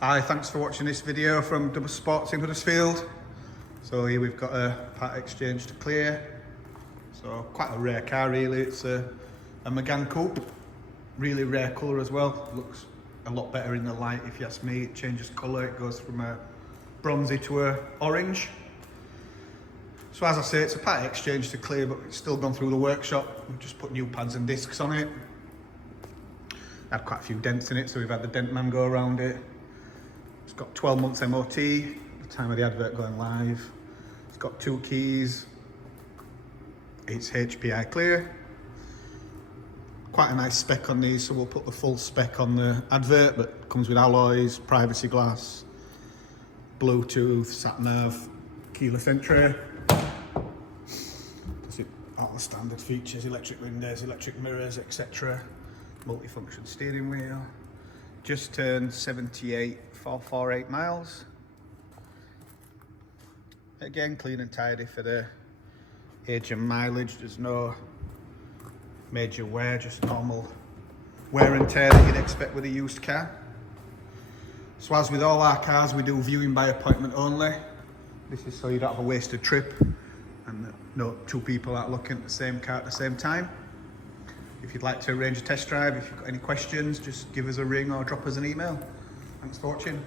Hi, thanks for watching this video from Double Sports in Huddersfield. So here we've got a part exchange to clear. So quite a rare car really, it's a Megane Coupe. Really rare colour as well, looks a lot better in the light if you ask me. It changes colour, it goes from a bronzy to a orange. So as I say, it's a part exchange to clear, but it's still gone through the workshop. We've just put new pads and discs on it. Had quite a few dents in it, so we've had the dent man go around it. It's got 12 months MOT, the time of the advert going live. It's got 2 keys. It's HPI clear. Quite a nice spec on these, so we'll put the full spec on the advert, but it comes with alloys, privacy glass, Bluetooth, sat-nav, keyless entry. All the standard features, electric windows, electric mirrors, etc. Multifunction steering wheel. Just turned 78,448 miles. Again, clean and tidy for the age and mileage. There's no major wear, just normal wear and tear that you'd expect with a used car. So as with all our cars, we do viewing by appointment only. This is so you don't have a wasted trip and no 2 people out looking at the same car at the same time. If you'd like to arrange a test drive, if you've got any questions, just give us a ring or drop us an email. Thanks for watching.